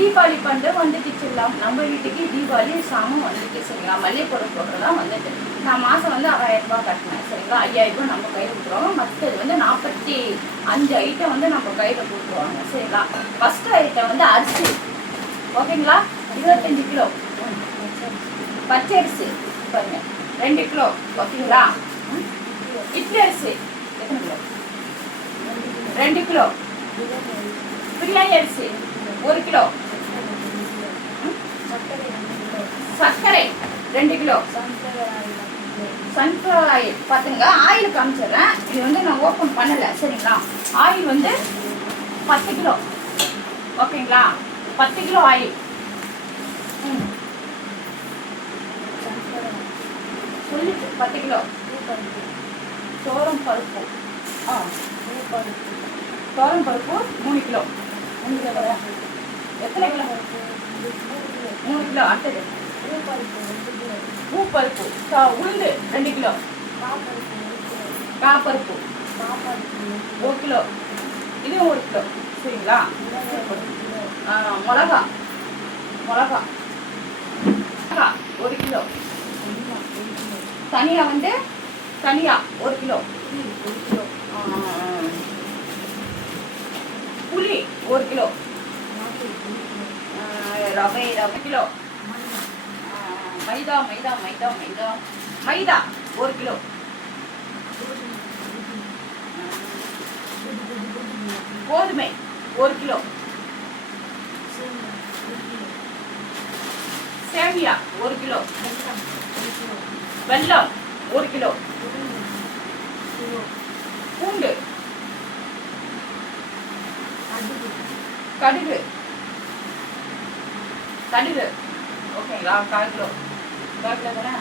தீபாவளி பண்டு வந்துட்டுச்சுலாம். நம்ம வீட்டுக்கு தீபாவளி சாமம் வந்துட்டு சரிங்களா. மல்லிகைப்பூ போடுறதா வந்துட்டு நான் மாதம் வந்து 6000 ரூபாய் கட்டினேன் சரிங்களா. 5000 ரூபாய் நம்ம கையில் கொடுத்துருவாங்க. மற்றது வந்து 45 ஐட்டம் வந்து நம்ம கையில் கொடுத்துருவாங்க சரிங்களா. ஃபஸ்ட்டு ஐட்டம் வந்து அரிசி ஓகேங்களா. 25 கிலோ பச்சரிசி பாருங்க 2 கிலோ ஓகேங்களா. இட்லி அரிசி எத்தனை கிலோ 2 கிலோ. பிரியாணி அரிசி 1 கிலோ. சர்க்கரை 2 கிலோ. சன்ஃப்ளவர் ஆயில் பார்த்துங்க. ஆயில் காமிச்சிடுறேன். இது வந்து நான் ஓப்பன் பண்ணலை சரிங்களா. ஆயில் வந்து 10 கிலோ ஓகேங்களா. 10 கிலோ ஆயில். சொல்லிட்டு 10 கிலோ. தோரம் பருப்பு தோரம் பருப்பு 3 கிலோ. 3 கிலோ எத்தனை கிலோ 3 கிலோ. அடுத்தது பூப்பருப்பு உளுந்து 2 கிலோ. காப்பருப்பு 1 கிலோ. இதுவும் 1 கிலோ சரிங்களா. மிளகா 1 கிலோ. தனியா வந்து 1 கிலோ. புளி 1 கிலோ. ரவை கிலோ. மைதா 1 கிலோ. கோதுமை 1 கிலோ. சேமியா 1 கிலோ. வெல்லம் 1 கிலோ. பூண்டு கடுகு ஓகேங்களா. 1/4 கிலோ. 1/4 கிலோ தானே.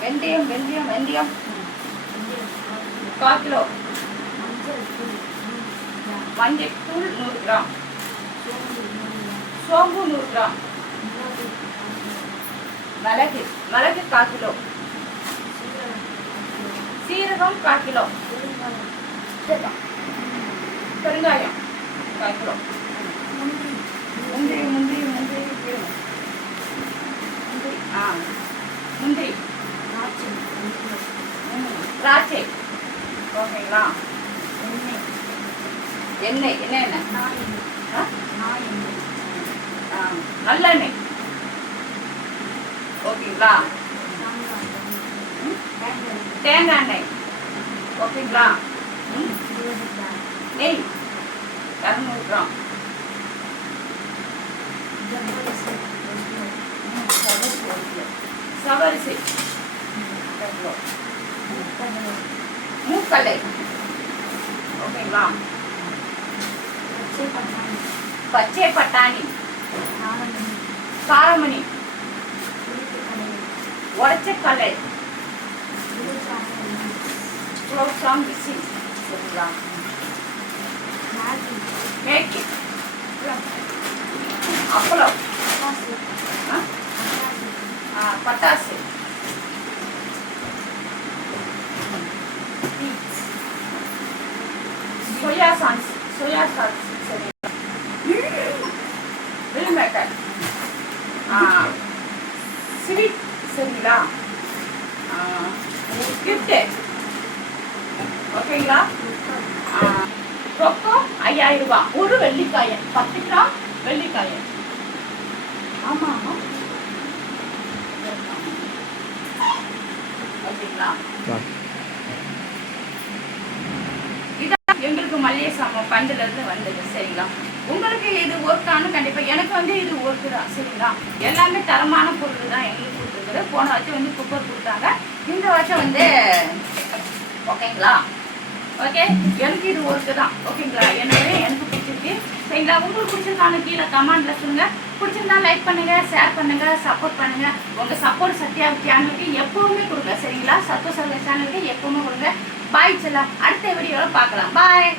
வெந்தயம் 1/4 கிலோ. மஞ்சள் தூள் 100 கிராம். சோம்பு 100 கிராம். மிளகு 1/4 கிலோ. சீரகம் 1/4 கிலோ. பெருங்காயம் 1/4 கிலோ. முந்திரி திராட்சை ஓகேங்களா. எண்ணெய் நல்லெண்ணெய் ஓகேங்களா. தேங்காய் எண்ணெய் ஓகேங்களா. நெய் 200 கிராம். சவரிசி மூக்கல்லை ஓகேங்களா. பச்சை பட்டாணி காரமணி உடைச்ச கடலை சரிங்களா. மேக்கி அப்பளம் பட்டாசு சோயா சாஸ் சரிங்களா. மில் மேக்கர் ஸ்வீட் சரிங்களா. கிஃப்ட் ஓகேங்களா. ரொக்கம் 5000 ரூபாய். ஒரு வெள்ளிக்காயன் 10 கிராம் வெள்ளிக்காயன். ஆமா ஓகேங்களா. இதான் எங்களுக்கு மளிகை சாமான் பண்டுல இருந்து வந்தது சரிங்களா. உங்களுக்கு இது ஒர்க்கானு கண்டிப்பா எனக்கு வந்து இது ஒர்க்கு தான் சரிங்களா. எல்லாமே தரமான பொருள் தான் எங்களுக்கு கொடுத்துருக்குது. போன வருஷம் வந்து குக்கர் கொடுத்தாங்க. இந்த வருஷம் வந்து ஓகேங்களா. ஓகே எனக்கு இது ஒர்க்கு தான் ஓகேங்களா. எனக்கு பிடிச்சிருக்கு சரிங்களா. உங்களுக்கு பிடிச்சிருக்கானு கீழே கமெண்ட்ல சொல்லுங்க. பிடிச்சிருந்தா லைக் பண்ணுங்க, ஷேர் பண்ணுங்க, சப்போர்ட் பண்ணுங்க. உங்க சப்போர்ட் சத்யா சேனலுக்கு எப்பவுமே கொடுங்க சரிங்களா. சத்யா சேனலுக்கு எப்பவுமே கொடுங்க. பாய் செல்லம். அடுத்த வீடியோவில் பார்க்கலாம். பாய்.